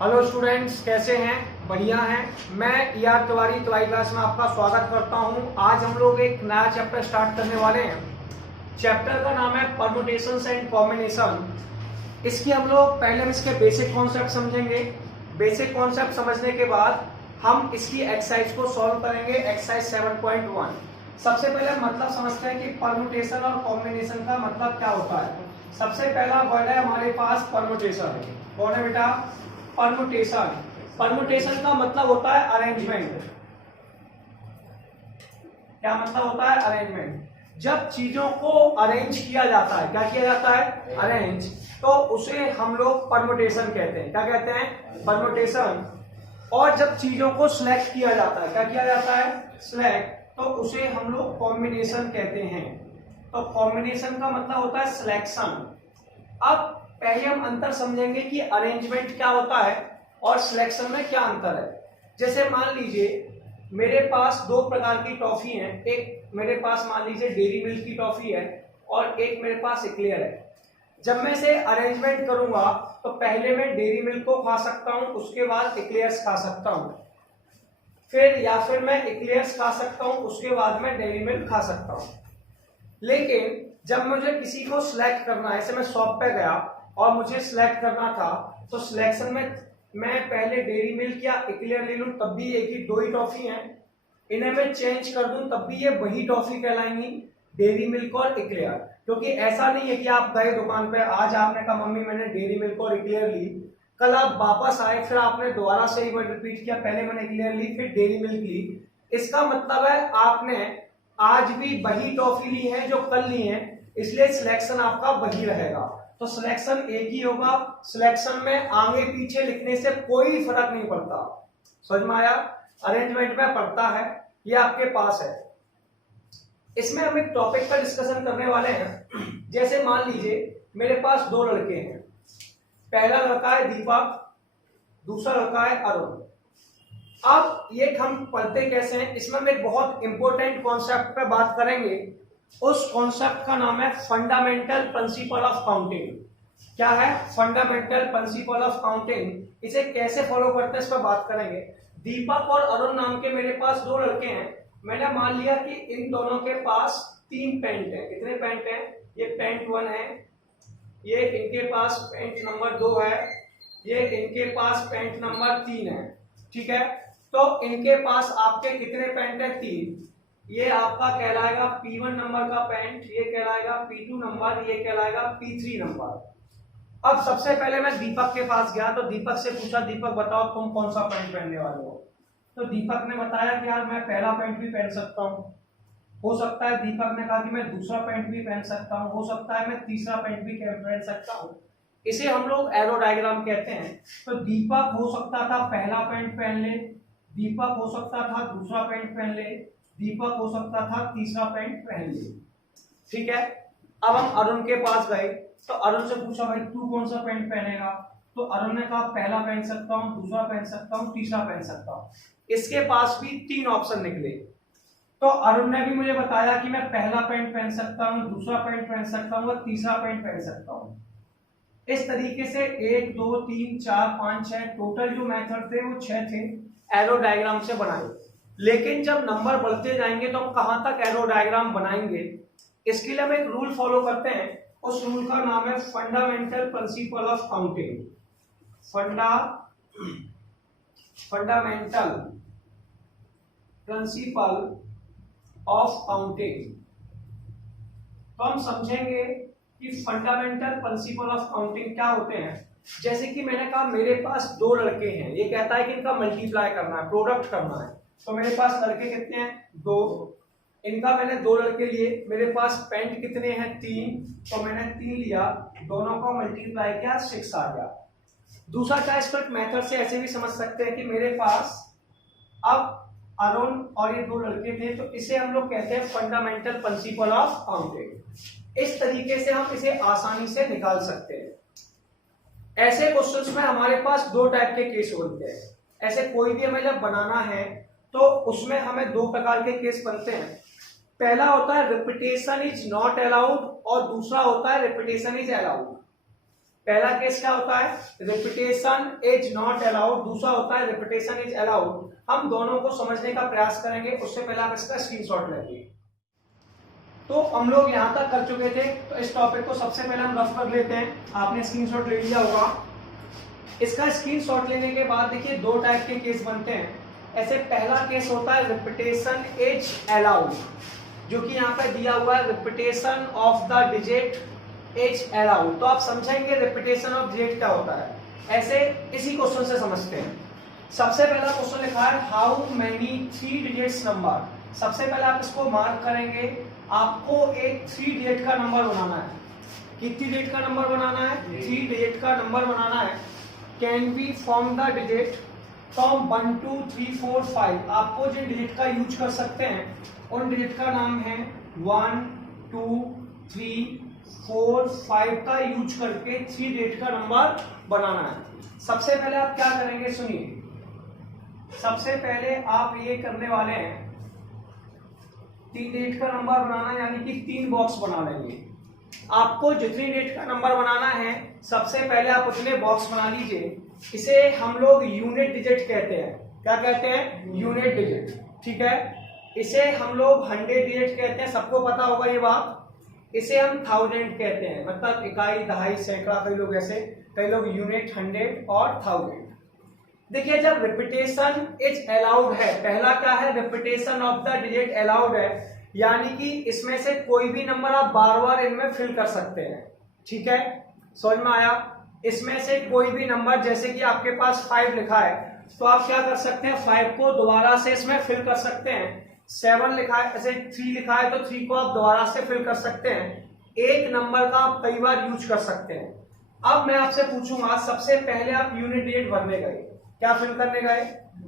Hello students, कैसे हैं? बढ़िया हैं। मैं ER तिवारी तिवारी क्लास में आपका स्वागत करता हूं। आज हम लोग एक नया चैप्टर स्टार्ट करने वाले हैं। चैप्टर का नाम है परम्यूटेशंस एंड कॉम्बिनेशन। इसकी हम लोग पहले इसके बेसिक कॉन्सेप्ट समझेंगे। बेसिक कॉन्सेप्ट समझने के बाद हम इसकी एक्सरसाइज को सॉल्व करेंगे। एक्सरसाइज 7.1। सबसे पहले मतलब समझते हैं कि परम्यूटेशन और कॉम्बिनेशन का मतलब क्या होता है। सबसे पहला वर्ड है हमारे पास परम्यूटेशन। कौन है बेटा? परम्यूटेशन। परम्यूटेशन का मतलब होता है अरेंजमेंट। क्या मतलब होता है? अरेंजमेंट। जब चीजों को अरेंज किया जाता है, क्या किया जाता है? अरेंज, तो उसे हम लोग परम्यूटेशन कहते हैं। क्या कहते हैं? परम्यूटेशन। और जब चीजों को सिलेक्ट किया जाता है, क्या किया जाता है? सिलेक्ट, तो उसे हम लोग कॉम्बिनेशन कहते हैं। तो कॉम्बिनेशन का मतलब होता है सिलेक्शन। अब पहले हम अंतर समझेंगे कि अरेंजमेंट क्या होता है और सिलेक्शन में क्या अंतर है। जैसे मान लीजिए मेरे पास दो प्रकार की टॉफी है। एक मेरे पास मान लीजिए डेयरी मिल्क की टॉफी है और एक मेरे पास एक्लेयर है। जब मैं इसे अरेंजमेंट करूंगा तो पहले मैं डेयरी मिल्क को खा सकता हूं, उसके बाद एक्लेयर्स खा सकता हूं, फिर मैं एक्लेयर्स खा सकता हूं, उसके बाद मैं डेयरी मिल्क खा सकता हूं। लेकिन जब मुझे किसी को सिलेक्ट करना है, जैसे मैं शॉप पे गया और मुझे सिलेक्ट करना था, तो सिलेक्शन में मैं पहले डेयरी मिल्क या एक्लेयर ले लूं, तब भी एक ही दो ही टॉफी हैं। इन्हें मैं चेंज कर दूं तब भी ये वही टॉफी कहलाएंगी, डेयरी मिल्क और एक्लेयर। क्योंकि ऐसा नहीं है कि आप गए दुकान पे, आज आपने कहा मम्मी मैंने डेयरी मिल्क और एक्लेयर ली, कल आप वापस आए फिर आपने दोबारा से ही वर्ड रिपीट किया, पहले मैंने एक्लेयर ली फिर डेयरी मिल्क ली। इसका मतलब है आपने आज भी वही टॉफी ली है जो कल ली है, इसलिए सिलेक्शन आपका वही रहेगा। तो सिलेक्शन एक ही होगा। सिलेक्शन में आगे पीछे लिखने से कोई फर्क नहीं पड़ता। समझ में आया? अरेंजमेंट में पड़ता है, ये आपके पास है। इसमें हम एक टॉपिक पर डिस्कशन करने वाले हैं। जैसे मान लीजिए मेरे पास दो लड़के हैं। पहला लड़का है दीपक, दूसरा लड़का है अरुण। अब ये हम पढ़ते कैसे हैं, इसमें हम एक बहुत इंपॉर्टेंट कॉन्सेप्ट पे बात करेंगे। उस कॉन्सेप्ट का नाम है फंडामेंटल प्रिंसिपल ऑफ काउंटिंग। क्या है? Fundamental principle of counting. इसे कैसे फॉलो करते हैं इस पर बात करेंगे। दीपक और अरुण नाम के मेरे पास दो लड़के हैं। मैंने मान लिया कि इन दोनों के पास तीन पेंट है। कितने पेंट हैं? ये पेंट 1 है, ये इनके पास पेंट नंबर 2 है, ये इनके पास पेंट नंबर 3 है। ठीक है, तो इनके पास आपके कितने पेंट है? 3। ये आपका कहलाएगा P1 नंबर का पेंट, ये कहलाएगा P2 नंबर, ये कहलाएगा P3 नंबर। अब सबसे पहले मैं दीपक के पास गया तो दीपक से पूछा, दीपक बताओ तुम कौन सा पेंट पहनने वाले हो? तो दीपक ने बताया कि यार मैं पहला पेंट भी पहन सकता हूँ, हो सकता है दीपक ने कहा कि मैं दूसरा पेंट भी पहन सकता हूँ, हो सकता है मैं तीसरा पेंट भी पहन सकता हूँ। इसे हम लोग एरो डायग्राम कहते हैं। तो दीपक हो सकता था पहला पेंट पहन ले, दीपक हो सकता था दूसरा पेंट पहन ले, दीपक हो सकता था तीसरा पेंट पहन ले। ठीक है, अब हम अरुण के पास गए तो अरुण से पूछा भाई तू कौन सा पेंट पहनेगा? तो अरुण ने कहा पहला पहन सकता हूँ, दूसरा पहन सकता हूँ, तीसरा पहन सकता हूँ। इसके पास भी 3 ऑप्शन निकले। तो अरुण ने भी मुझे बताया कि मैं पहला पेंट पहन सकता हूँ, दूसरा पेंट पहन सकता हूँ और तीसरा पेंट पहन सकता हूँ। इस तरीके से 1 2 3 4 5 6 टोटल जो मेथड थे वो 6 थे, एरो डायग्राम से बनाए। लेकिन जब नंबर बढ़ते जाएंगे तो हम कहां तक एरो डायग्राम बनाएंगे, इसके लिए हम एक रूल फॉलो करते हैं। उस रूल का नाम है fundamental principle of counting. Fundamental principle of counting. तो हम समझेंगे कि फंडामेंटल प्रिंसिपल ऑफ काउंटिंग क्या होते हैं। जैसे कि मैंने कहा मेरे पास दो लड़के हैं, ये कहता है कि इनका मल्टीप्लाई करना है, प्रोडक्ट करना है। तो मेरे पास लड़के कितने हैं? 2। इनका मैंने 2 लड़के लिए, मेरे पास पेंट कितने हैं? 3। तो मैंने 3 लिया, दोनों को मल्टीप्लाई किया, 6 आ गया। दूसरा ट्राइस्पेक्ट मेथड से ऐसे भी समझ सकते हैं कि मेरे पास अब अरुण और ये 2 लड़के थे, तो इसे हम लोग कहते हैं फंडामेंटल प्रिंसिपल ऑफ काउंटिंग। इस तरीके से हम इसे आसानी से निकाल सकते हैं। ऐसे क्वेश्चंस में हमारे पास 2 टाइप के केस होते हैं। ऐसे कोई भी हमें जब बनाना है तो उसमें हमें 2 प्रकार के केस बनते हैं। पहला होता है रिपीटेशन इज नॉट अलाउड और दूसरा होता है रिपीटेशन इज अलाउड। पहला केस क्या होता है, रिपीटेशन इज नॉट अलाउड, दूसरा होता है रिपीटेशन इज अलाउड। हम दोनों को समझने का प्रयास करेंगे, उससे पहले आप इसका स्क्रीनशॉट लेंगे। तो हम लोग यहां तक कर चुके थे, तो इस टॉपिक को सबसे पहले हम रफ कर लेते हैं। आपने स्क्रीनशॉट ले लिया होगा। इसका स्क्रीनशॉट लेने के बाद देखिए दो टाइप के केस बनते हैं। ऐसे पहला केस होता है रिपीटेशन इज अलाउड, जो कि यहाँ पे दिया हुआ है repetition of the digit is allowed. तो आप समझेंगे रिपीटेशन ऑफ डिजिट क्या होता है। ऐसे इसी क्वेश्चन से समझते हैं। सबसे पहला क्वेश्चन लिखा है हाउ मेनी 3 डिजिट्स नंबर। सबसे पहले आप इसको मार्क करेंगे, आपको एक 3 डिजिट का नंबर बनाना है। कितनी डिजिट का नंबर बनाना है, 3 डिजिट का नंबर बनाना है। Can be form the digit from 1 2 3 4 5। आपको जिन डिजिट का यूज कर सकते हैं उन डिजिट का नाम है 1 2 3 4 5 का यूज करके 3 डिजिट का नंबर बनाना है। सबसे पहले आप क्या करेंगे सुनिए, सबसे पहले आप ये करने वाले हैं 3 डिजिट का नंबर बनाना, यानी कि 3 बॉक्स बना लेंगे। आपको जितनी डिजिट का नंबर बनाना है सबसे पहले आप उतने बॉक्स बना लीजिए। इसे हम लोग यूनिट डिजिट कहते हैं। क्या कहते हैं, यूनिट डिजिट। ठीक है, इसे हम लोग 100 डिजिट कहते हैं, सबको पता होगा ये बात। इसे हम 1000 कहते हैं, मतलब इकाई, दहाई, सैकड़ा, कई लोग ऐसे, कई लोग यूनिट, 100 और 1000। देखिए जब रिपीटेशन इज अलाउड है, पहला क्या है, repetition of the digit allowed है, यानी कि इसमें से कोई भी नंबर आप बार बार इनमें फिल कर सकते हैं। ठीक है, समझ में आया। इसमें से कोई भी नंबर, जैसे कि आपके पास 5 लिखा है, तो आप क्या कर सकते हैं, 5 को दोबारा से इसमें फिल कर सकते हैं। 7 लिखा है, ऐसे 3 लिखा है, तो 3 को आप दोबारा से फिल कर सकते हैं। एक नंबर का आप कई बार यूज कर सकते हैं। अब मैं आपसे पूछूंगा, सबसे पहले आप यूनिट डिजिट भरने गए, क्या फिल करने गए,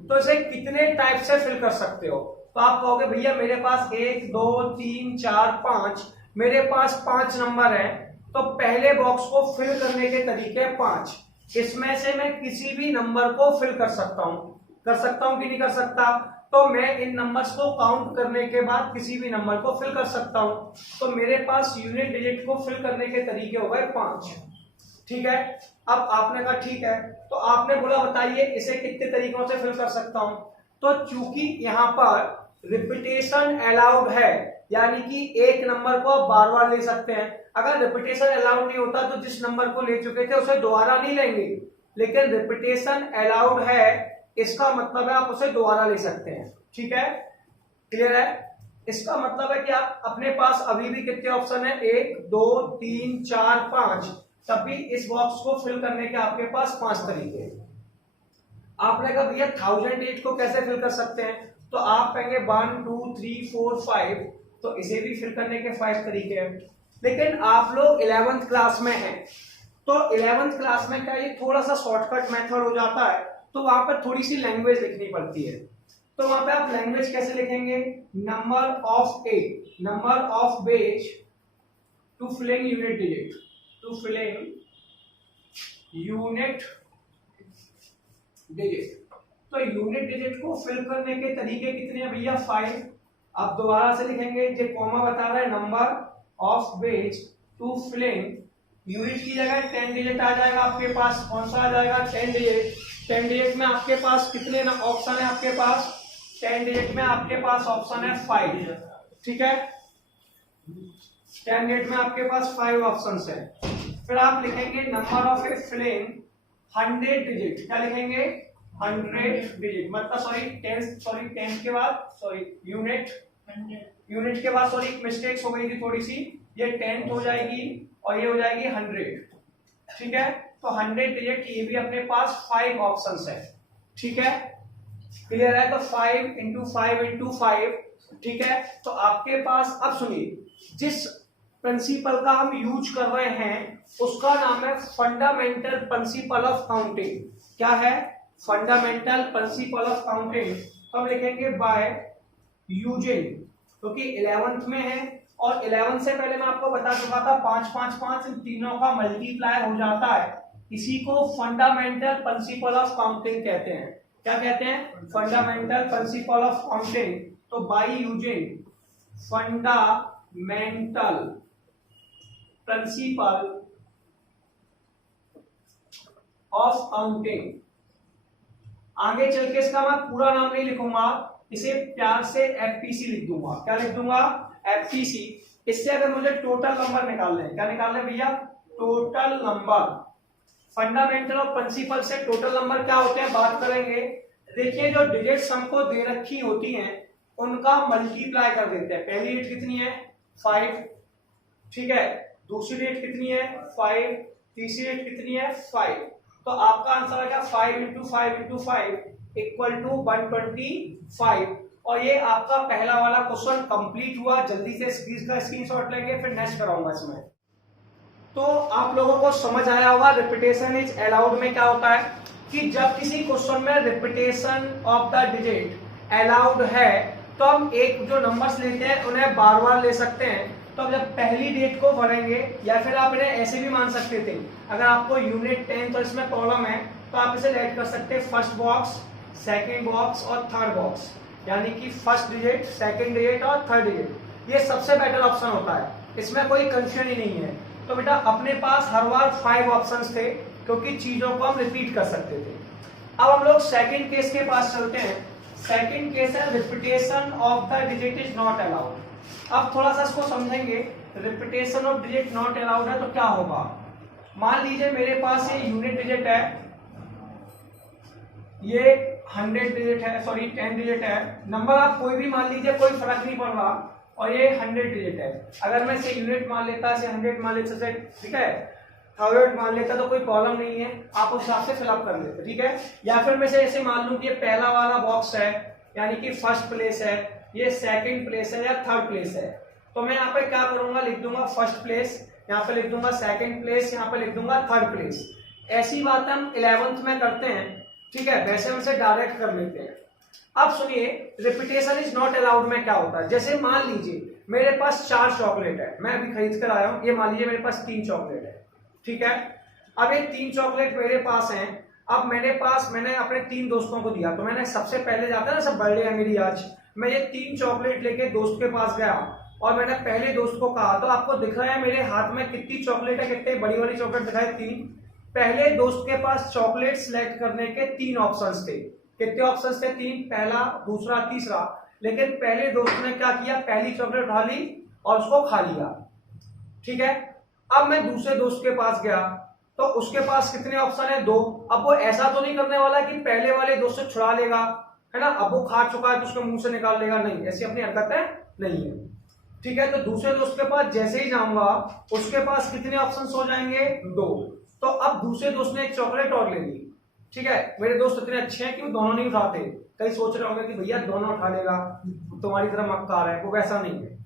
तो इसे कितने टाइप से फिल कर सकते हो। तो आप कहोगे भैया मेरे पास 1 2 3 4 5, मेरे पास 5 नंबर है, तो पहले बॉक्स को फिल करने के तरीके 5। इसमें से मैं किसी भी नंबर को फिल कर सकता हूं कि नहीं कर सकता। तो मैं इन नंबर्स को काउंट करने के बाद किसी भी नंबर को फिल कर सकता हूं। तो मेरे पास यूनिट डिजिट को फिल करने के तरीके हो गए 5। ठीक है, अब आपने कहा ठीक है, तो आपने बोला बताइए इसे कितने तरीकों से फिल कर सकता हूं। तो चूंकि यहां पर रिपीटेशन अलाउड है, यानी कि एक नंबर को आप बार बार ले सकते हैं। अगर रिपीटेशन अलाउड नहीं होता तो जिस नंबर को ले चुके थे उसे दोबारा नहीं लेंगे, लेकिन रिपीटेशन अलाउड है, इसका मतलब है आप उसे दोबारा ले सकते हैं। ठीक है, क्लियर है। इसका मतलब है कि आप अपने पास अभी भी कितने ऑप्शन है, 1 2 3 4 5, तब भी इस बॉक्स को फिल करने के आपके पास 5 तरीके। आपने कहा भैया 1000 डिजिट को कैसे फिल कर सकते हैं, तो आप कहेंगे 1 2 3 4 5, तो इसे भी फिल करने के 5 तरीके हैं। लेकिन आप लोग 11th क्लास में हैं, तो 11th क्लास में क्या ये थोड़ा सा शॉर्टकट मेथड हो जाता है, तो वहां पर थोड़ी सी लैंग्वेज लिखनी पड़ती है। तो वहां पे आप लैंग्वेज कैसे लिखेंगे, number of a, number of ways to filling unit digit, to filling unit digit. तो यूनिट डिजिट को फिल करने के तरीके कितने हैं भैया, 5। आप दोबारा से लिखेंगे, जो कॉमा बता रहा है, number of ways to filling unit की जगह 10 डिजिट आ जाएगा आपके पास। कौन सा आ जाएगा, 10 डिजिट। 10 डिजिट में आपके पास कितने ऑप्शन है, आपके पास 10 डिजिट में आपके पास ऑप्शन है 5। ठीक है, 10 डिजिट में आपके पास 5 ऑप्शन है। फिर आप लिखेंगे number of a filling 100 digit. क्या लिखेंगे, 100 डिजिट, मतलब सॉरी 10 के बाद यूनिट के बाद सॉरी मिस्टेक्स हो गई थी थोड़ी सी, ये 10th हो जाएगी और ये हो जाएगी 100। ठीक है, तो 100 डिजिट, ये भी अपने पास 5 ऑप्शंस है। ठीक है, क्लियर है। तो 5 इंटू 5 इंटू 5। ठीक है, तो आपके पास, अब सुनिए, जिस प्रिंसिपल का हम यूज कर रहे हैं उसका नाम है फंडामेंटल प्रिंसिपल ऑफ काउंटिंग। क्या है, फंडामेंटल प्रिंसिपल ऑफ काउंटिंग। तो हम लिखेंगे बाय यूजिंग, क्योंकि 11th में है और 11th से पहले मैं आपको बता चुका था 5 5 5 इन तीनों का मल्टीप्लाई हो जाता है। इसी को फंडामेंटल प्रिंसिपल ऑफ काउंटिंग कहते हैं। क्या कहते हैं, फंडामेंटल प्रिंसिपल ऑफ काउंटिंग। तो by using fundamental principle of counting. आगे चल के इसका मैं पूरा नाम नहीं लिखूंगा, इसे प्यार से एफपीसी लिख दूंगा। क्या लिख दूंगा? एफपीसी। इससे अगर मुझे टोटल नंबर निकालने हैं, क्या निकालने हैं भैया? Total number. फंडामेंटल और प्रिंसिपल से टोटल नंबर क्या होते हैं बात करेंगे। देखिए जो डिजिट्स हमको दे रखी होती हैं उनका मल्टीप्लाई कर देते हैं। पहली डिजिट कितनी है? 5, ठीक है। दूसरी डिजिट कितनी है? 5। तीसरी डिजिट कितनी है? 5। तो आपका आंसर आ गया 5 इंटू 5 इंटू 5 इक्वल टू 125। और ये आपका पहला वाला क्वेश्चन कंप्लीट हुआ। जल्दी से इसका स्क्रीनशॉट लेंगे, फिर नेक्स्ट कराऊंगा इसमें। तो आप लोगों को समझ आया होगा रिपीटेशन इज अलाउड में क्या होता है कि जब किसी क्वेश्चन में repetition of the digit allowed है तो हम एक जो नंबर्स लेते हैं उन्हें बार बार ले सकते हैं। तो जब पहली डेट को भरेंगे, या फिर आप इन्हें ऐसे भी मान सकते थे, अगर आपको यूनिट 10 तो इसमें प्रॉब्लम है तो आप इसे ऐड कर सकते हैं फर्स्ट बॉक्स, सेकंड बॉक्स और थर्ड बॉक्स, यानी कि फर्स्ट डिजिट, सेकंड डिजिट और थर्ड डिजिट। ये सबसे बेटर ऑप्शन होता है, इसमें कोई कंफ्यूजन ही नहीं है। तो बेटा अपने पास हर बार 5 ऑप्शंस थे क्योंकि चीजों को हम रिपीट कर सकते थे। अब हम लोग सेकंड केस के पास चलते हैं। सेकंड केस है repetition of the digit is not allowed. अब थोड़ा सा इसको समझेंगे। Repetition of digit not allowed है तो क्या होगा। मान लीजिए मेरे पास ये यूनिट डिजिट है, ये 100 डिजिट है, सॉरी 10 डिजिट है। नंबर आप कोई भी मान लीजिए, कोई फर्क नहीं पड़ रहा। और ये 100 डिजिट है। अगर मैं इसे यूनिट मान लेता, इसे 100 मान लेता, ठीक है, 1000 मान लेता तो कोई प्रॉब्लम नहीं है, आप उस हिसाब से फिलअप कर लेते, ठीक है। या फिर मैं ऐसे मान लूं कि ये पहला वाला बॉक्स है, यानी कि फर्स्ट प्लेस है, ये सेकंड प्लेस है या थर्ड प्लेस है। तो मैं यहाँ पे क्या करूंगा, लिख दूंगा फर्स्ट प्लेस, यहाँ पे लिख दूंगा सेकंड प्लेस, यहाँ पे लिख दूंगा थर्ड प्लेस। ऐसी बात हम 11th में करते हैं, ठीक है, वैसे हम इसे डायरेक्ट कर लेते हैं। अब सुनिए रिपीटेशन इज नॉट अलाउड में क्या होता है। जैसे मान लीजिए मेरे पास 4 चॉकलेट है, मैं अभी खरीद कर आया हूं, ये मान लीजिए मेरे पास 3 चॉकलेट है, ठीक है। अब ये 3 चॉकलेट मेरे पास हैं। अब मैंने अपने 3 दोस्तों को दिया, तो मैंने सबसे पहले जाता है ना, सब बर्थडे है मेरी आज, मैं ये 3 चॉकलेट लेके दोस्त के पास गया और मैंने पहले दोस्त को कहा, तो आपको दिख रहा है मेरे हाथ में कितनी चॉकलेट है, कितने बड़ी वाली चॉकलेट दिखाई, 3। पहले दोस्त के पास चॉकलेट सिलेक्ट करने के 3 ऑप्शंस थे। कितने ऑप्शंस थे? 3, पहला, दूसरा, तीसरा। लेकिन पहले दोस्त ने क्या किया, पहली चॉकलेट उठा ली और उसको खा लिया, ठीक है। अब मैं दूसरे दोस्त के पास गया तो उसके पास कितने ऑप्शन है? 2। अब वो ऐसा तो नहीं करने वाला कि पहले वाले दोस्त से छुड़ा लेगा, है ना, अब वो खा चुका है तो उसके मुंह से निकाल लेगा, नहीं, ऐसी अपनी हरकतें नहीं है, ठीक है। तो दूसरे दोस्त के पास जैसे ही जाऊंगा उसके पास कितने ऑप्शन हो जाएंगे? 2। तो अब दूसरे दोस्त ने एक चॉकलेट और ले ली, ठीक है। मेरे दोस्त इतने अच्छे हैं कि वो दोनों नहीं उठाते। कई सोच रहे होंगे कि भैया दोनों उठा लेगा, तुम्हारी तरह मक्कार है, वो वैसा नहीं है।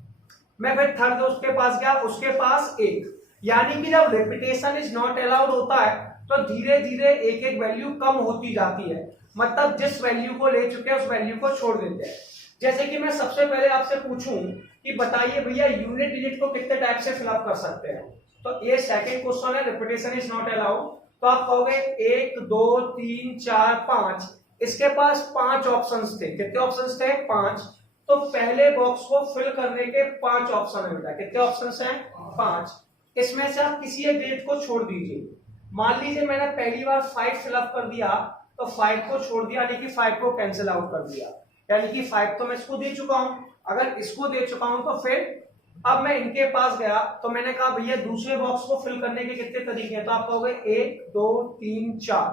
मैं फिर थर्ड दोस्त के पास गया, उसके पास 1। यानी कि जब रिपीटेशन इज नॉट अलाउड होता है तो धीरे धीरे एक एक वैल्यू कम होती जाती है, मतलब जिस वैल्यू को ले चुके हैं उस वैल्यू को छोड़ देते हैं। जैसे कि मैं सबसे पहले आपसे पूछूं कि बताइए भैया यूनिट डिजिट को कितने टाइप से फिलअप कर सकते हैं, तो ये सेकंड क्वेश्चन है, रिपीटेशन इज नॉट अलाउड। तो आप कहोगे 1 2 3 4 5, इसके पास 5 ऑप्शंस थे। कितने ऑप्शंस थे? 5। तो पहले बॉक्स को फिल करने के 5 ऑप्शन है बेटा। कितने ऑप्शंस हैं? 5। इसमें से आप किसी एक डेट को छोड़ दीजिए। मान लीजिए मैंने पहली बार 5 फिलअप कर दिया तो 5 को छोड़ दिया, यानी कि 5 को कैंसिल आउट कर दिया, यानी कि 5 तो मैं इसको दे चुका हूं। अगर इसको दे चुका हूं तो फिर अब मैं इनके पास गया तो मैंने कहा भैया दूसरे बॉक्स को फिल करने के कितने तरीके हैं, तो आप कहोगे 1 2 3 4।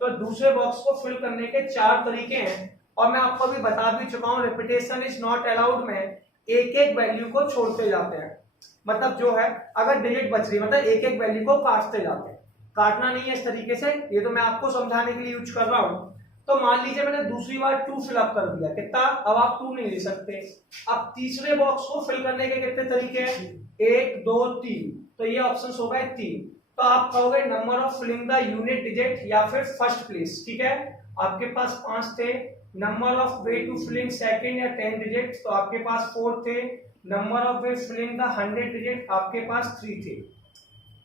तो दूसरे बॉक्स को फिल करने के 4 तरीके हैं और मैं आपको अभी बता भी चुका हूं रिपीटेशन इज नॉट अलाउड में एक एक वैल्यू को छोड़ते जाते हैं, मतलब जो है अगर डिजिट बच रही मतलब एक एक वैल्यू को काटते जाते हैं। काटना नहीं है इस तरीके से, ये तो मैं आपको समझाने के लिए यूज कर रहा हूं। तो मान लीजिए मैंने दूसरी बार 2 फिलअप कर दिया, कितना, अब आप 2 नहीं ले सकते। अब तीसरे बॉक्स को फिल करने के कितने तरीके हैं? 1 2 3, तो ये ऑप्शन हो गए 3। तो आप कहोगे number of filling the unit digit या फिर फर्स्ट प्लेस, ठीक है। आपके पास 5 थे। Number of way to filling second या 10 डिजिट, तो आपके पास 4 थे। Number of way filling the 100 digit, आपके पास 3 थे।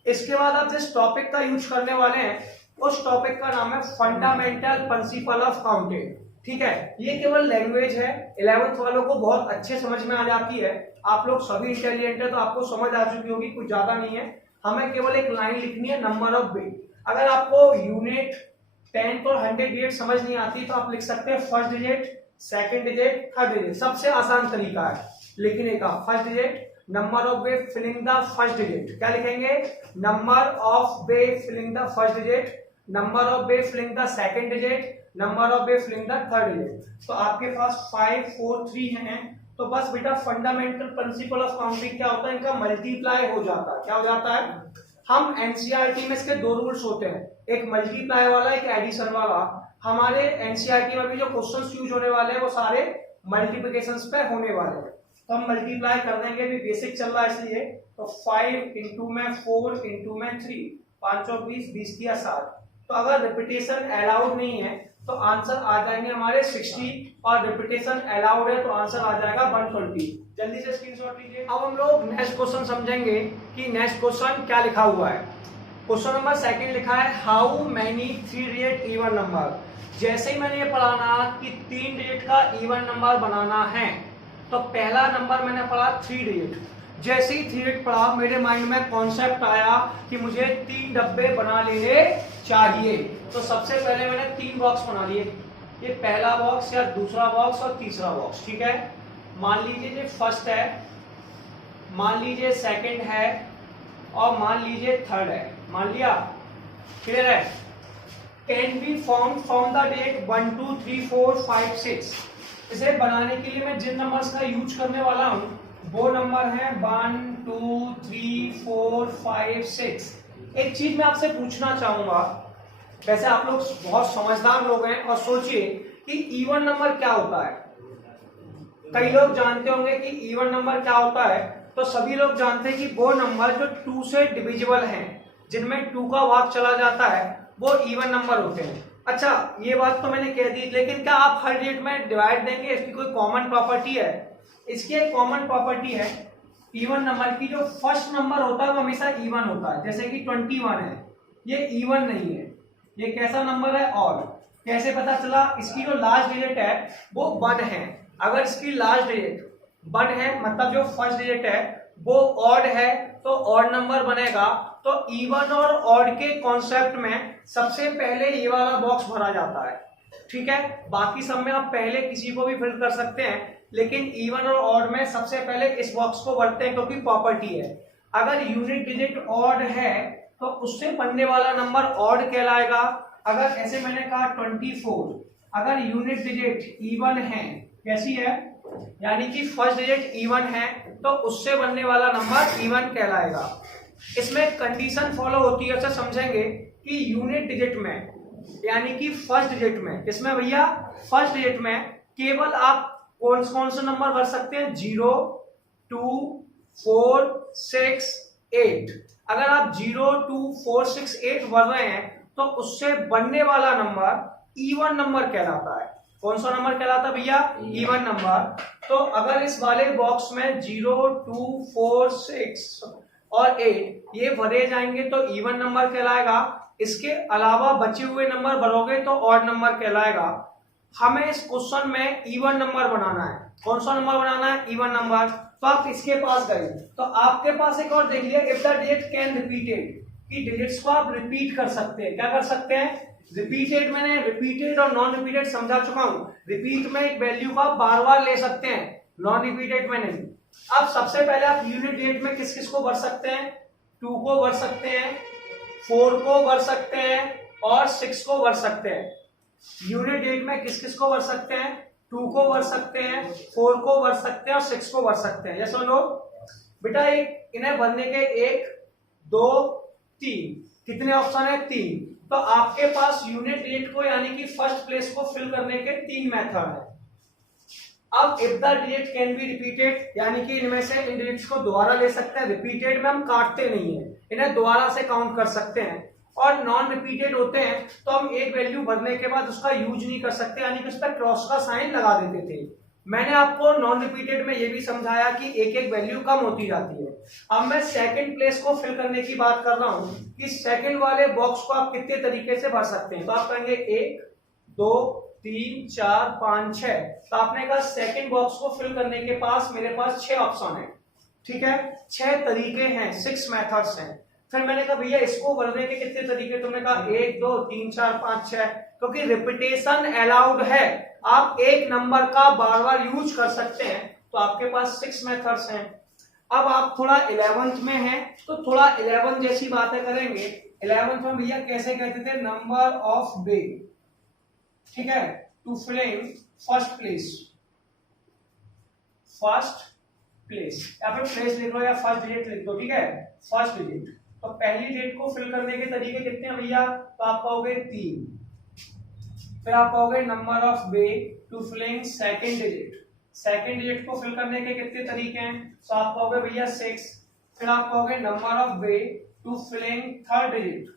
इसके बाद आप जिस टॉपिक का यूज करने वाले हैं उस टॉपिक का नाम है फंडामेंटल प्रिंसिपल ऑफ काउंटिंग, ठीक है। ये केवल लैंग्वेज है, 11th वालों को बहुत अच्छे समझ में आ जाती है। आप लोग सभी इंटेलिजेंट है तो आपको समझ आ चुकी होगी, कुछ ज्यादा नहीं है। हमें केवल एक लाइन लिखनी है, नंबर ऑफ बिट। अगर आपको यूनिट, 10 और 100 डिजिट समझ नहीं आती तो आप लिख सकते हैं first digit, second digit, third digit. सबसे आसान तरीका है लिखने का first digit, number of way filling the first digit. क्या लिखेंगे? Number of way filling the first digit, number of way filling the second digit, number of way filling the third digit. तो आपके पास 5, 4, 3 हैं, तो बस बेटा फंडामेंटल प्रिंसिपल ऑफ काउंटिंग क्या होता है? इनका मल्टीप्लाई हो जाता है। क्या हो जाता है? हम एनसीईआरटी में इसके दो रूल्स होते हैं, एक मल्टीप्लाई वाला, एक एडिशन वाला। हमारे एनसीईआरटी में भी जो क्वेश्चंस यूज होने वाले हैं वो सारे मल्टीप्लिकेशंस पे होने वाले हैं। तो हम मल्टीप्लाई कर देंगे, भी बेसिक चल रहा है इसलिए। तो 5 इंटू में 4 इंटू में 3, 5 और 20, 20 किया 60। तो अगर रिपीटेशन अलाउड नहीं है तो आंसर आ जाएंगे हमारे 60, और रिपीटेशन अलाउड है तो आंसर आ जाएगा 120। जल्दी से स्क्रीनशॉट लीजिए। अब हम लोग नेक्स्ट क्वेश्चन समझेंगे कि नेक्स्ट क्वेश्चन क्या लिखा हुआ है। क्वेश्चन नंबर सेकंड लिखा है how many 3 digit even number. जैसे ही मैंने ये पढ़ा ना कि 3 डिजिट का इवन नंबर बनाना है, तो पहला नंबर मैंने पढ़ा 3 डिजिट। जैसे ही 3 डिजिट पढ़ा मेरे माइंड में कॉन्सेप्ट आया कि मुझे 3 डब्बे बना लेने चाहिए। तो सबसे पहले मैंने 3 बॉक्स बना लिए, ये पहला बॉक्स या दूसरा बॉक्स और तीसरा बॉक्स। ठीक है, मान लीजिए ये फर्स्ट है, मान लीजिए सेकंड है, और मान लीजिए थर्ड है। मान लिया? क्लियर है? Can be found from the date 1 2 3 4 5 6। इसे बनाने के लिए मैं जिन नंबर्स का यूज करने वाला हूं वो नंबर है 1 2 3 4 5 6। एक चीज मैं आपसे पूछना चाहूंगा, वैसे आप लोग बहुत समझदार लोग हैं, और सोचिए कि इवन नंबर क्या होता है। कई लोग जानते होंगे कि इवन नंबर क्या होता है। तो सभी लोग जानते हैं कि वो नंबर जो 2 से डिविजिबल हैं, जिनमें 2 का भाग चला जाता है, वो इवन नंबर होते हैं। अच्छा, ये बात तो मैंने कह दी, लेकिन क्या आप हर डिजिट में डिवाइड देंगे? इसकी कोई कॉमन प्रॉपर्टी है? इसकी एक कॉमन प्रॉपर्टी है इवन नंबर की, जो फर्स्ट नंबर होता है वो हमेशा इवन होता है। जैसे कि 21 है, ये इवन नहीं है, ये कैसा नंबर है? ऑड। कैसे पता चला? इसकी जो लास्ट डिजिट है वो 1 है। अगर इसकी लास्ट डिजिट 1 है मतलब जो फर्स्ट डिजिट है वो ऑड है, तो ऑड नंबर बनेगा। तो इवन और ऑड के कॉन्सेप्ट में सबसे पहले ये वाला बॉक्स भरा जाता है। ठीक है, बाकी सब में आप पहले किसी को भी फिल कर सकते हैं, लेकिन इवन और ऑड में सबसे पहले इस बॉक्स को भरते हैं क्योंकि प्रॉपर्टी है। अगर यूनिट डिजिट ऑड है तो उससे बनने वाला नंबर ऑड कहलाएगा। अगर ऐसे मैंने कहा 24, अगर यूनिट डिजिट इवन है, कैसी है? यानी कि फर्स्ट डिजिट इवन है, तो उससे बनने वाला नंबर इवन कहलाएगा। इसमें कंडीशन फॉलो होती है, अच्छा समझेंगे कि यूनिट डिजिट में यानी कि फर्स्ट डिजिट में, किसमें भैया? फर्स्ट डिजिट में केवल आप कौन कौन से नंबर भर सकते हैं? 0 2 4 6 8। अगर आप 0 2 4 6 8 भर रहे हैं तो उससे बनने वाला नंबर इवन नंबर कहलाता है। कौन सा नंबर कहलाता है भैया? Even number. तो अगर इस वाले बॉक्स में 0 2 4 6 और 8 ये भरे जाएंगे तो इवन नंबर कहलाएगा। इसके अलावा बचे हुए नंबर भरोगे तो ऑड नंबर कहलाएगा। हमें इस क्वेश्चन में इवन नंबर बनाना है। कौन सा नंबर बनाना है? Even number. तो आप इसके पास गए तो आपके पास एक और देख लिया, if the digit can repeated, कि डिजिट्स को आप रिपीट कर सकते हैं। क्या कर सकते हैं? रिपीटेड। मैंने रिपीटेड और नॉन रिपीटेड समझा चुका हूं। रिपीट में एक वैल्यू को आप बार बार ले सकते हैं, नॉन रिपीटेड में नहीं। अब सबसे पहले आप यूनिट डिजिट में किस किस को भर सकते हैं? 2 को भर सकते हैं, 4 को भर सकते हैं और 6 को भर सकते हैं। यूनिट डिजिट में किस किस को भर सकते हैं? 2 को भर सकते हैं, 4 को भर सकते हैं और 6 को भर सकते हैं। यस और नो? बेटा एक इन्हें भरने के 1 2 3 कितने ऑप्शन है? 3। तो आपके पास यूनिट डिजिट को यानी कि फर्स्ट प्लेस को फिल करने के 3 मेथड है। अब if the digit can be repeated, यानी कि इनमें से इन डिजिट्स को दोबारा ले सकते हैं। रिपीटेड में हम काटते नहीं है, इन्हें दोबारा से काउंट कर सकते हैं। और नॉन रिपीटेड होते हैं तो हम एक वैल्यू भरने के बाद उसका यूज नहीं कर सकते, यानी कि उस पर क्रॉस का साइन लगा देते थे। मैंने आपको नॉन रिपीटेड में यह भी समझाया कि एक एक वैल्यू कम होती जाती है। अब मैं सेकंड प्लेस को फिल करने की बात कर रहा हूं कि सेकंड वाले बॉक्स को आप कितने तरीके से भर सकते हैं। तो आप कहेंगे 1 2 3 4 5 6। तो आपने कहा सेकंड बॉक्स को फिल करने के पास मेरे पास 6 ऑप्शन है। ठीक है, 6 तरीके हैं, 6 मेथड्स हैं। फिर मैंने कहा भैया इसको भरने के कितने तरीके, तुमने कहा 1 2 3 4 5 6, क्योंकि रिपीटेशन अलाउड है, आप एक नंबर का बार बार यूज कर सकते हैं, तो आपके पास 6 मेथड्स हैं। अब आप थोड़ा 11th में हैं तो थोड़ा 11 जैसी बातें करेंगे। 11th में भैया कैसे कहते थे, नंबर ऑफ वे, ठीक है, to filling first place, first place, या फिर प्लेस लिख लो या फर्स्ट डिजिट लिख दो, ठीक है, फर्स्ट डिजिट। तो पहली डिजिट को फिल करने के तरीके कितने हैं भैया, तो आप पाओगे 3। फिर आप पाओगे number of way to filling second digit, second digit को फिल करने के कितने तरीके हैं, तो आप पाओगे भैया 6। फिर आप पाओगे number of way to filling third digit,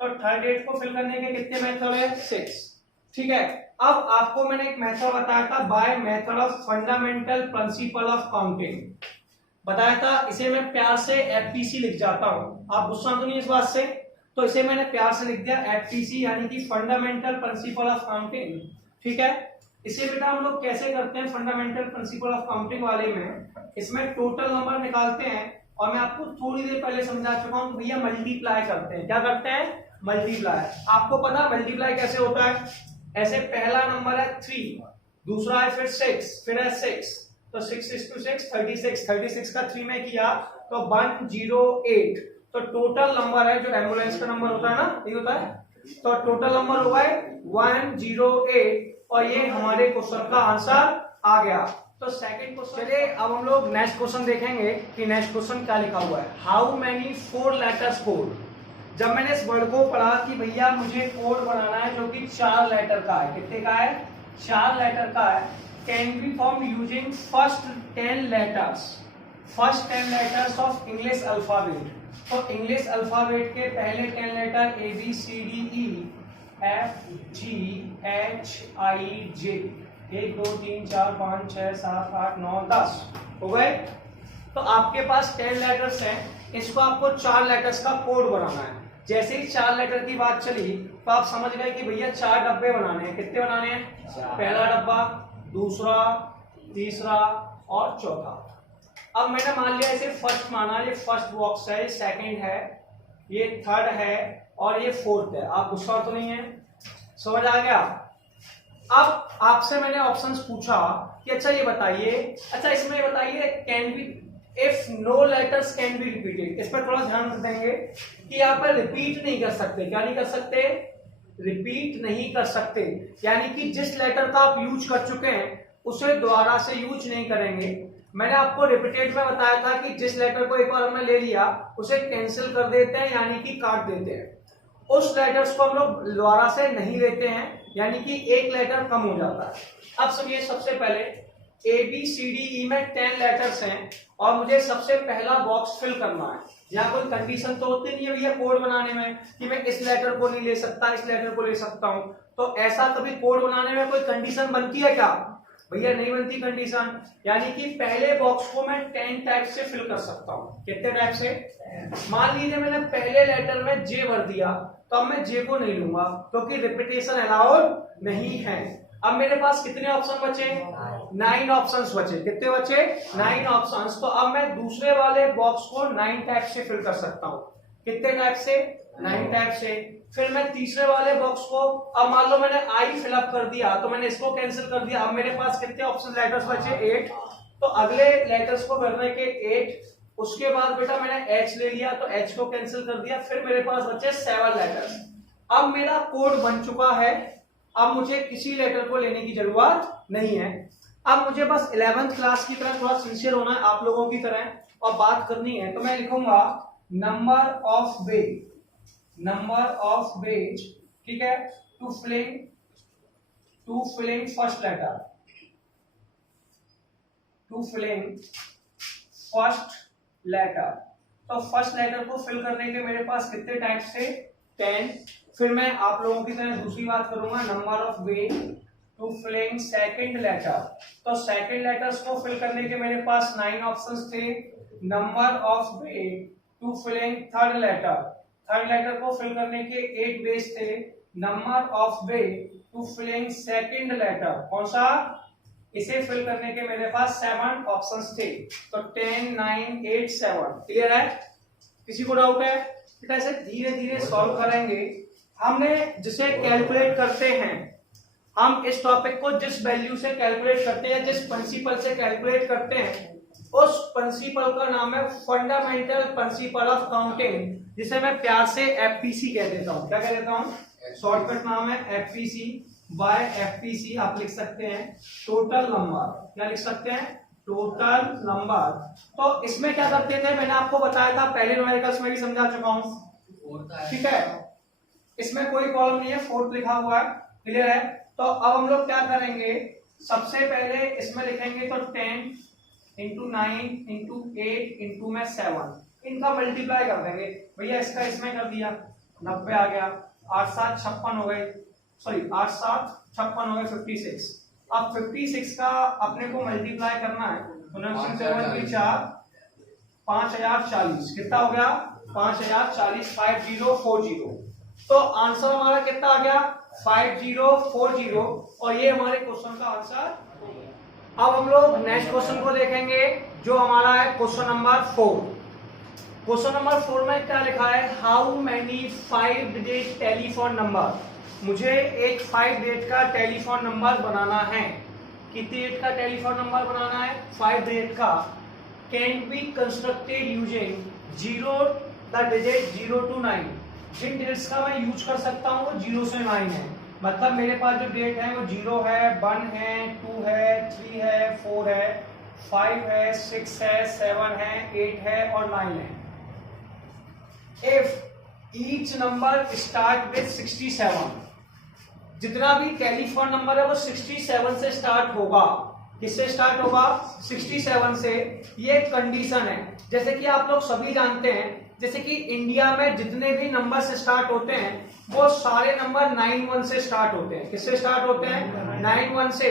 तो थर्ड डिजिट को फिल करने के कितने मेथड है, 6, ठीक है। अब आपको मैंने एक मेथड बताया था, by method of fundamental principle of counting बताया था, इसे मैं प्यार से एफपीसी लिख जाता हूं, आप गुस्सा तो नहीं इस बात से, तो इसे मैंने प्यार से लिख दिया एफपीसी, यानी कि फंडामेंटल प्रिंसिपल ऑफ काउंटिंग, ठीक है। इसे बेटा हम लोग कैसे करते हैं फंडामेंटल प्रिंसिपल ऑफ काउंटिंग वाले में, इसमें टोटल नंबर निकालते हैं, और मैं आपको थोड़ी देर पहले समझा चुका हूं भैया मल्टीप्लाई करते हैं, क्या करते हैं, मल्टीप्लाई। आपको पता मल्टीप्लाई कैसे होता है, ऐसे पहला नंबर है 3, दूसरा है फिर 6, फिर है 6, तो 6 6 36, 36 का 3 में किया तो 108, तो टोटल नंबर है, जो एम्बुलेंस का नंबर होता है ना, ये होता है, तो टोटल नंबर हुआ है 108, और ये हमारे क्वेश्चन का आंसर आ गया। तो सेकंड क्वेश्चन, चलिए अब हम लोग नेक्स्ट क्वेश्चन देखेंगे कि नेक्स्ट क्वेश्चन क्या लिखा हुआ है, हाउ मेनी 4 लेटर्स कोड। जब मैंने इस वर्ड को पढ़ा कि भैया मुझे कोड बनाना है जो कि 4 लेटर का है, कितने का है, 4 लेटर का है, can be form using first 10 letters of English alphabet. तो इंग्लिश अल्फाबेट के पहले 10 letter A B C D E F G H I J, 1 2 3 4 5 6 7 8 9 10 हो गए। तो आपके पास 10 लेटर्स हैं, इसको आपको 4 लेटर्स का कोड बनाना है। जैसे ही 4 लेटर की बात चली तो आप समझ गए कि भैया 4 डब्बे बनाने हैं, कितने बनाने हैं, पहला डब्बा, दूसरा, तीसरा और चौथा। अब मैंने मान लिया इसे फर्स्ट माना, ये फर्स्ट बॉक्स है, ये सेकंड है, ये थर्ड है और ये फोर्थ है। आप गुस्सा तो नहीं है, समझ आ गया। अब आपसे मैंने ऑप्शंस पूछा कि अच्छा ये बताइए, अच्छा इसमें बताइए can be if no letters can be repeated, इस पर थोड़ा ध्यान देंगे कि यहाँ पर रिपीट नहीं कर सकते, क्या नहीं कर सकते, रिपीट नहीं कर सकते, यानी कि जिस लेटर का आप यूज कर चुके हैं उसे दोबारा से यूज नहीं करेंगे। मैंने आपको रिपीटेड में बताया था कि जिस लेटर को एक बार हमने ले लिया उसे कैंसिल कर देते हैं, यानी कि काट देते हैं, उस लेटर्स को हम लोग दोबारा से नहीं लेते हैं, यानी कि एक लेटर कम हो जाता है। अब सुनिए, सबसे पहले ए बी सी डी ई में 10 लेटर्स हैं और मुझे सबसे पहला बॉक्स फिल करना है। यहाँ कोई कंडीशन तो होती नहीं है भैया कोड बनाने में कि मैं इस लेटर को नहीं ले सकता, इस लेटर को ले सकता हूं, तो ऐसा कभी कोड बनाने में कोई कंडीशन बनती है क्या, भैया नहीं बनती कंडीशन। यानी कि पहले बॉक्स को मैं 10 टाइप से फिल कर सकता हूँ, कितने टाइप से, मान लीजिए मैंने पहले लेटर में जे भर दिया तो अब मैं जे को नहीं लूंगा क्योंकि रिपीटेशन अलाउड नहीं है। अब मेरे पास कितने ऑप्शन बचे, 9 ऑप्शंस बचे, कितने बचे, 9 ऑप्शंस। तो अब मैं दूसरे वाले बॉक्स को 9 टाइप से फिल कर सकता हूँ, कितने टाइप से, 9 टाइप से। फिर मैं तीसरे वाले बॉक्स को, अब मान लो मैंने आई फिलअप कर दिया तो मैंने इसको कैंसिल कर दिया, अब मेरे पास कितने ऑप्शन लेटर्स बचे, 8। तो अगले लेटर्स को भरने के 8, उसके बाद बेटा मैंने एच ले लिया तो एच को कैंसिल कर दिया, फिर मेरे पास बचे 7 लेटर्स। अब मेरा कोड बन चुका है, अब मुझे किसी लेटर को लेने की जरूरत नहीं है। अब मुझे बस 11th क्लास की तरह थोड़ा सिंसियर होना है आप लोगों की तरह और बात करनी है, तो मैं लिखूंगा number of way, number of ways, ठीक है, to filling first letter, to filling first letter. तो फर्स्ट लेटर को फिल करने के मेरे पास कितने टाइप से, 10। फिर मैं आप लोगों की तरह दूसरी बात करूंगा, number of way to filling second letter. तो सेकंड लेटर्स को फिल करने के मेरे पास 9 ऑप्शंस थे, number of way to filling third letter, third letter को फिल करने के 8 वेज थे, number of way to filling second letter, कौन सा, इसे फिल करने के मेरे पास 7 ऑप्शंस थे। तो 10 9 8 7, क्लियर है, किसी को डाउट है, ऐसे धीरे धीरे सॉल्व करेंगे। हमने जिसे कैलकुलेट करते हैं, हम इस टॉपिक को जिस वैल्यू से कैलकुलेट करते हैं, जिस प्रिंसिपल से कैलकुलेट करते हैं, उस प्रिंसिपल का नाम है फंडामेंटल प्रिंसिपल ऑफ काउंटिंग, जिसे मैं प्यार से एफपीसी कह देता हूं। क्या कह देता हूं? शॉर्टकट नाम है एफपीसी। बाय एफपीसी आप लिख सकते हैं टोटल नंबर। क्या लिख सकते हैं? Total number. तो इसमें क्या करते थे, मैंने आपको बताया था पहले न्यूमेरिकल्स में भी समझा चुका हूं, ठीक है। इसमें कोई प्रॉब्लम नहीं है, फोर्थ लिखा हुआ है, क्लियर है। तो अब हम लोग क्या करेंगे, सबसे पहले इसमें लिखेंगे तो 10 इंटू 9 इंटू 8 इंटू में 7, इनका मल्टीप्लाई कर देंगे। भैया इसका इसमें कर दिया, 90 आ गया, 8 7 56 हो गए, सॉरी 8 7 56 हो गए, 56। अब 56 का अपने को मल्टीप्लाई करना है, तो 4 5040, कितना हो गया? 5040, 5040। तो आंसर हमारा कितना आ गया? 5040, और ये हमारे क्वेश्चन का आंसर। अब हम लोग नेक्स्ट क्वेश्चन को देखेंगे, जो हमारा है क्वेश्चन नंबर 4। क्वेश्चन नंबर 4 में क्या लिखा है? How many 5 digit telephone number. मुझे एक 5 डिजिट का टेलीफोन नंबर बनाना है। कितनी डिजिट का टेलीफोन नंबर बनाना है? 5 डिजिट का। Can be constructed using 0 the digit 0 to 9। जिन डिजिट्स का मैं यूज कर सकता हूँ वो 0 से 9 है। मतलब मेरे पास जो डेट है वो 0 है, 1 है, 2 है, 3 है, 4 है, 5 है, 6 है, 7 है, 8 है और 9 है। If each number start with 67, जितना भी टेलीफोन नंबर है वो 67 से स्टार्ट होगा। किससे स्टार्ट होगा? 67 से। ये कंडीशन है, जैसे कि आप लोग सभी जानते हैं, जैसे कि इंडिया में जितने भी नंबर से स्टार्ट होते हैं वो सारे नंबर 91 से स्टार्ट होते हैं। किससे स्टार्ट होते हैं? 91 से।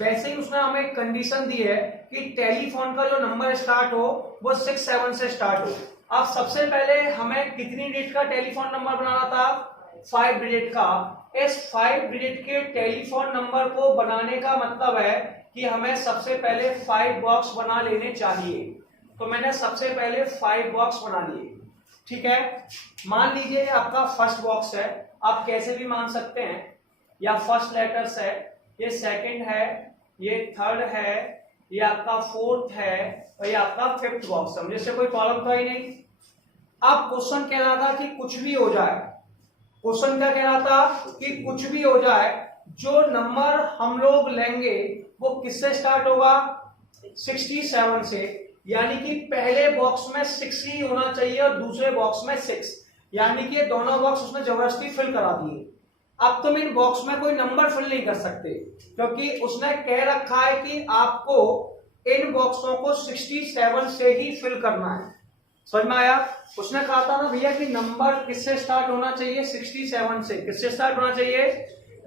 वैसे ही उसने हमें एक कंडीशन दी है कि टेलीफोन का जो नंबर स्टार्ट हो वो 67 से स्टार्ट हो। अब सबसे पहले हमें कितनी डिजिट का टेलीफोन नंबर बनाना था? 5 डिजिट का। इस 5 डिजिट के टेलीफोन नंबर को बनाने का मतलब है कि हमें सबसे पहले 5 बॉक्स बना लेने चाहिए। तो मैंने सबसे पहले 5 बॉक्स बना लिए, ठीक है। मान लीजिए आपका फर्स्ट बॉक्स है, आप कैसे भी मान सकते हैं, या फर्स्ट लेटर्स है, ये सेकंड है, ये थर्ड है, ये आपका फोर्थ है, और ये आपका फिफ्थ बॉक्स है। मुझे इससे कोई प्रॉब्लम तो ही नहीं। अब क्वेश्चन कह रहा था कि कुछ भी हो जाए, क्वेश्चन क्या कह रहा था कि कुछ भी हो जाए, जो नंबर हम लोग लेंगे वो किससे स्टार्ट होगा? 67 से। यानी कि पहले बॉक्स में 6 ही होना चाहिए और दूसरे बॉक्स में 6, यानी कि दोनों बॉक्स उसने जबरदस्ती फिल करा दिए। अब तुम इन बॉक्स में कोई नंबर फिल नहीं कर सकते, क्योंकि उसने कह रखा है कि आपको इन बॉक्सों को 67 से ही फिल करना है। समझ में आया? उसने कहा था ना भैया कि नंबर किससे स्टार्ट होना चाहिए? 67 से। किससे स्टार्ट होना चाहिए?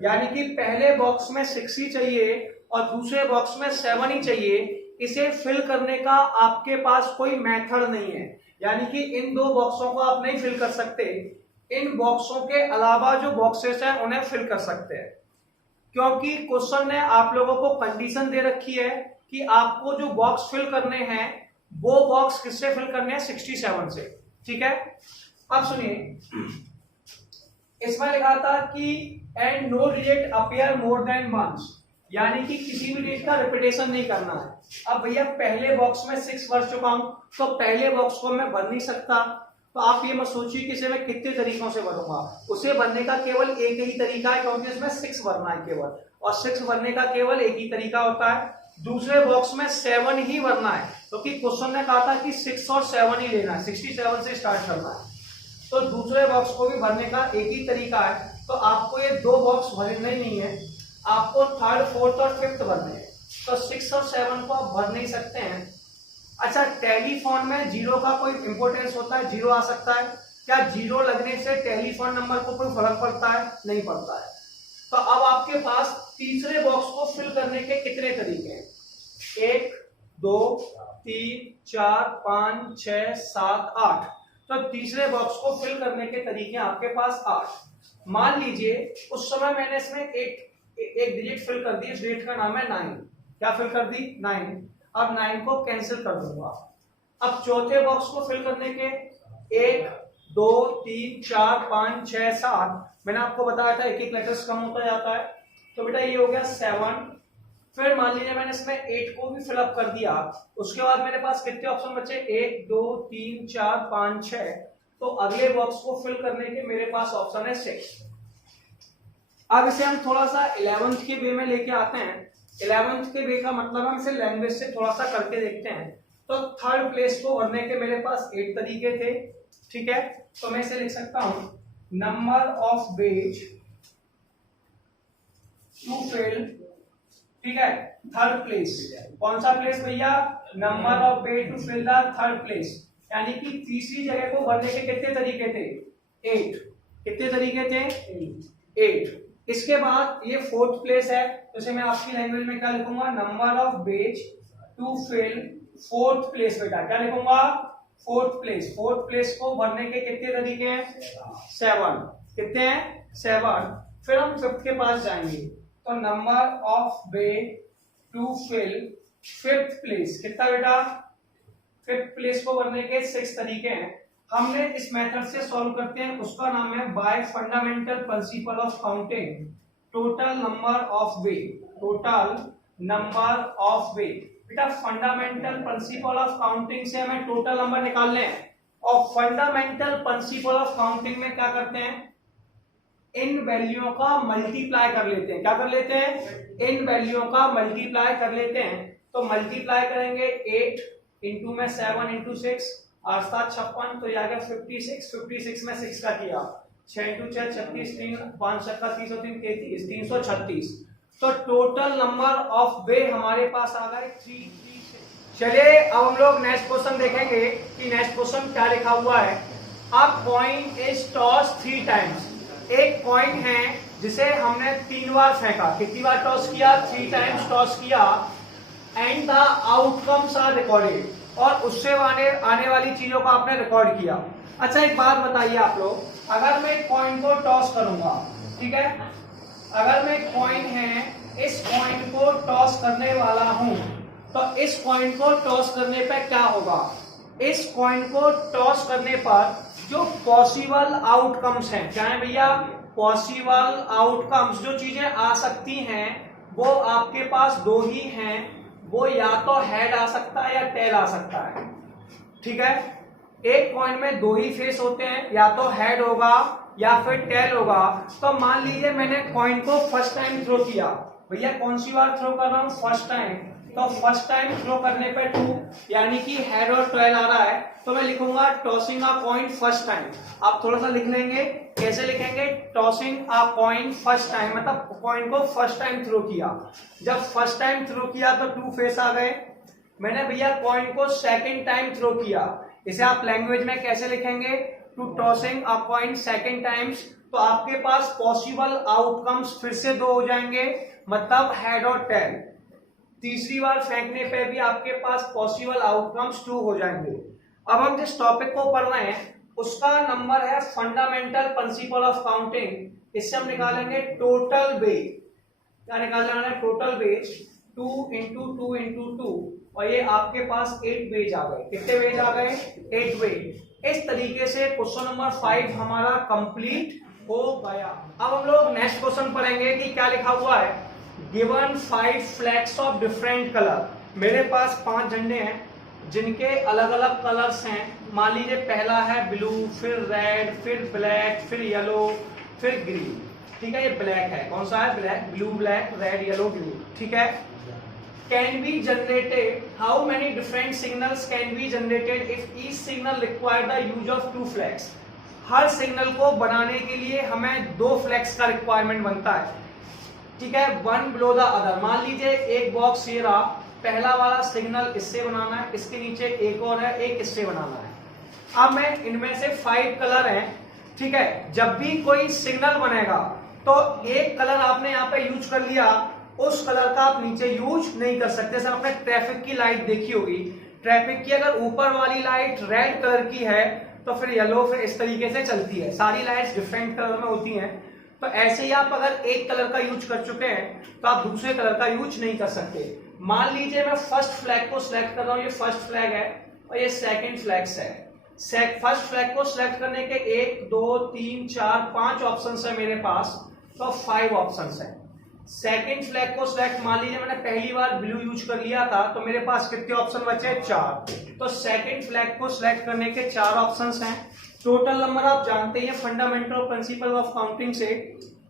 यानी कि पहले बॉक्स में 6 ही चाहिए और दूसरे बॉक्स में 7 ही चाहिए। इसे फिल करने का आपके पास कोई मेथड नहीं है, यानी कि इन दो बॉक्सों को आप नहीं फिल कर सकते। इन बॉक्सों के अलावा जो बॉक्सेस हैं उन्हें फिल कर सकते हैं, क्योंकि क्वेश्चन ने आप लोगों को कंडीशन दे रखी है कि आपको जो बॉक्स फिल करने हैं वो बॉक्स किससे फिल करने हैं? 67 से, ठीक है। अब सुनिए, इसमें लिखा था कि and no digit appear more than once, यानी कि किसी भी डिजिट का रिपीटेशन नहीं करना है। अब भैया पहले बॉक्स में 6 भर चुका हूं, तो पहले बॉक्स को मैं भर नहीं सकता। तो आप ये मत सोचिए कि इसे मैं कितने तरीकों से भरूंगा। उसे भरने का केवल एक ही तरीका है, क्योंकि इसमें 6 भरना है केवल, और 6 भरने का केवल एक ही तरीका होता है। दूसरे बॉक्स में 7 ही भरना है, क्योंकि क्वेश्चन ने कहा था कि 6 और 7 ही लेना है, 67 से स्टार्ट करना है। तो दूसरे बॉक्स को भी भरने का एक ही तरीका है। तो आपको ये 2 बॉक्स भरने ही नहीं है, आपको थर्ड, फोर्थ और फिफ्थ भरने हैं। तो 6 और 7 को आप भर नहीं सकते हैं। अच्छा, टेलीफोन में 0 का कोई इंपोर्टेंस होता है? 0 आ सकता है क्या? 0 लगने से टेलीफोन नंबर को कोई फर्क पड़ता है? नहीं पड़ता है। तो अब आपके पास तीसरे बॉक्स को फिल करने के कितने तरीके हैं? 1 2 3 4 5 6 7 8। तो तीसरे बॉक्स को फिल करने के तरीके आपके पास 8। मान लीजिए उस समय मैंने इसमें एक डिजिट फिल कर दी, इस डिजिट का नाम है 9। क्या फिल कर दी? 9। अब 9 को कैंसिल कर दूंगा। अब चौथे बॉक्स को फिल करने के 1 2 3 4 5 6 7, मैंने आपको बताया था एक एक लेटर्स कम होता जाता है। तो बेटा ये हो गया 7। फिर मान लीजिए मैंने इसमें 8 को भी फिलअप कर दिया, उसके बाद मेरे पास कितने ऑप्शन बचे, 1 2 3 4 5 6। तो अगले बॉक्स को फिल करने के मेरे पास ऑप्शन है 6। अब इसे हम थोड़ा सा 11th के वे में लेके आते हैं। 11th के वे का मतलब हम इसे लैंग्वेज से थोड़ा सा करके देखते हैं। तो थर्ड प्लेस को भरने के मेरे पास 8 तरीके थे, ठीक है। तो मैं इसे लिख सकता हूं number of ways to fill, ठीक है, थर्ड प्लेस। कौन सा प्लेस भैया, number of ways to fill the third place, यानी कि तीसरी जगह को भरने के कितने तरीके थे, 8। कितने तरीके थे, 8। इसके बाद ये फोर्थ प्लेस है, तो इसे मैं आपकी लैंग्वेज में क्या लिखूंगा, number of ways to fill fourth place. बेटा क्या लिखूंगा, फोर्थ प्लेस। फोर्थ प्लेस को भरने के कितने तरीके हैं, 7। कितने हैं, 7। फिर हम फिफ्थ के पास जाएंगे, तो number of way to fill fifth place. कितना बेटा, फिफ्थ प्लेस को भरने के 6 तरीके हैं। हमने इस मेथड से सॉल्व करते हैं, उसका नाम है bye fundamental principle of counting total number of way. Total number of वे, बेटा फंडामेंटल प्रिंसिपल ऑफ काउंटिंग से हमें टोटल नंबर निकालने हैं। और फंडामेंटल प्रिंसिपल ऑफ काउंटिंग में क्या करते हैं, इन वैल्यूओं का मल्टीप्लाई कर लेते हैं। क्या कर लेते हैं, इन वैल्यूओं का मल्टीप्लाई कर लेते हैं। तो मल्टीप्लाई करेंगे 8 इंटू में 7 इंटू 6, 8 7 56, तो ये आ गया 56। 56 में 6 का किया, 6 इंटू 6 36, 3 5 7 30 और 3 33, 336। तो टोटल नंबर ऑफ वे हमारे पास आ गए 336। चलिए अब हम लोग नेक्स्ट क्वेश्चन देखेंगे कि नेक्स्ट क्वेश्चन क्या लिखा हुआ है। अब कॉइन इज टॉस 3 टाइम्स। एक कॉइन है जिसे हमने 3 बार फेंका। कितनी बार टॉस किया, 3 टाइम्स टॉस किया। And the outcomes are recorded, और उससे आने वाली चीजों को आपने रिकॉर्ड किया। अच्छा एक बात बताइए आप लोग, अगर मैं कॉइन को टॉस करूंगा, ठीक है, अगर मैं कॉइन है इस कॉइन को टॉस करने वाला हूं, तो इस कॉइन को टॉस करने पर क्या होगा, इस कॉइन को टॉस करने पर जो पॉसिबल आउटकम्स हैं, क्या है भैया, पॉसिबल आउटकम्स, जो चीजें आ सकती हैं वो आपके पास 2 ही हैं। वो या तो हेड आ सकता है या टेल आ सकता है, ठीक है। एक कॉइन में 2 ही फेस होते हैं, या तो हेड होगा या फिर टेल होगा। तो मान लीजिए मैंने कॉइन को फर्स्ट टाइम थ्रो किया, भैया कौन सी बार थ्रो कर रहा हूं, फर्स्ट टाइम। तो फर्स्ट टाइम थ्रो करने पे 2, यानी कि हेड और टेल आ रहा है, तो मैं लिखूंगा tossing a coin first time. आप थोड़ा सा लिख लेंगे, कैसे लिखेंगे, tossing a coin first time, मतलब कॉइन को फर्स्ट टाइम थ्रो किया। जब फर्स्ट टाइम थ्रो किया तो 2 फेस आ गए। मैंने भैया कॉइन को सेकंड टाइम थ्रो किया, इसे आप लैंग्वेज में कैसे लिखेंगे, to tossing a coin second times. तो आपके पास पॉसिबल आउटकम्स फिर से 2 हो जाएंगे, मतलब हेड और टेल। तीसरी बार फेंकने पे भी आपके पास पॉसिबल आउटकम्स 2 हो जाएंगे। अब हम जिस टॉपिक को पढ़ रहे हैं उसका नंबर है फंडामेंटल प्रिंसिपल ऑफ काउंटिंग। इससे हम निकालेंगे टोटल वेज। क्या निकालना है, टोटल वेज 2 इंटू 2 इंटू 2, और ये आपके पास 8 वेज आ गए। कितने वेज आ गए, 8 वेज। इस तरीके से क्वेश्चन नंबर 5 हमारा कंप्लीट हो गया। अब हम लोग नेक्स्ट क्वेश्चन पढ़ेंगे कि क्या लिखा हुआ है, given 5 flags of different colour. मेरे पास 5 झंडे हैं जिनके अलग अलग कलर्स हैं। मान लीजिए पहला है ब्लू, फिर रेड, फिर ब्लैक, फिर येलो, फिर ग्रीन, ठीक है। ये ब्लैक है, कौन सा है, black, blue, black, red, yellow, blue, ठीक है। Can be generated, how many different signals can be generated if each signal require the use of 2 flags. Her signal को बनाने के लिए हमें 2 फ्लैग्स का रिक्वायरमेंट बनता है, ठीक है, वन बिलो द अदर। मान लीजिए एक बॉक्स ये रहा, पहला वाला सिग्नल इससे बनाना है, इसके नीचे एक और है, एक इससे बनाना है। अब मैं इनमें से 5 कलर हैं, ठीक है। जब भी कोई सिग्नल बनेगा तो एक कलर आपने यहाँ पे यूज कर लिया, उस कलर का आप नीचे यूज नहीं कर सकते। जैसे आपने ट्रैफिक की लाइट देखी होगी, ट्रैफिक की अगर ऊपर वाली लाइट रेड कलर की है तो फिर येलो, फिर इस तरीके से चलती है। सारी लाइट्स डिफरेंट कलर में होती हैं। तो ऐसे ही आप अगर एक कलर का यूज कर चुके हैं तो आप दूसरे कलर का यूज नहीं कर सकते। मान लीजिए मैं फर्स्ट फ्लैग को सिलेक्ट कर रहा हूं, ये फर्स्ट फ्लैग है और ये सेकंड फ्लैग्स है। फर्स्ट फ्लैग को सिलेक्ट करने के 1 2 3 4 5 ऑप्शंस है मेरे पास, तो 5 ऑप्शंस है। सेकंड फ्लैग को सिलेक्ट, मान लीजिए मैंने पहली बार ब्लू यूज कर लिया था, तो मेरे पास कितने ऑप्शन बचे? 4। तो सेकंड फ्लैग को सिलेक्ट करने के 4 ऑप्शंस हैं। टोटल नंबर आप जानते हैं फंडामेंटल प्रिंसिपल ऑफ काउंटिंग से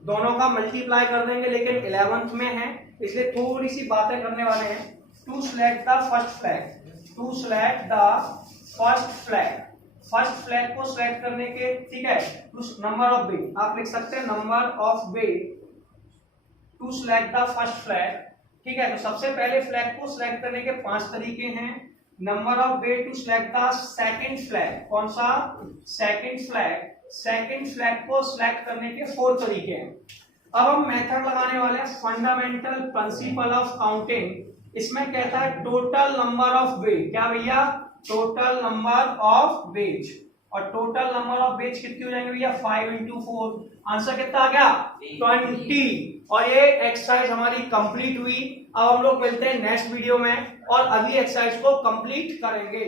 दोनों का मल्टीप्लाई कर देंगे, लेकिन 11th में है इसलिए थोड़ी सी बातें करने वाले हैं। To select the first flag, to select the first flag, first flag को सिलेक्ट करने के, ठीक है, नंबर ऑफ वे आप लिख सकते हैं, number of way to select the first flag, ठीक है। तो सबसे पहले फ्लैग को सिलेक्ट करने के 5 तरीके हैं। Number of way to select the second flag, कौन सा? Second flag. सेकंड फ्लैग को सिलेक्ट करने के 4 तरीके हैं। अब हम मेथड लगाने वाले हैं फंडामेंटल प्रिंसिपल ऑफ काउंटिंग। इसमें कहता है टोटल नंबर ऑफ वे, क्या भैया? Total number of veg. और टोटल नंबर ऑफ वेज कितनी हो जाएंगे भैया? 5 into 4। आंसर कितना आ गया? 20। और ये एक्सरसाइज हमारी कंप्लीट हुई। अब हम लोग मिलते हैं नेक्स्ट वीडियो में और अगली एक्सरसाइज को कंप्लीट करेंगे।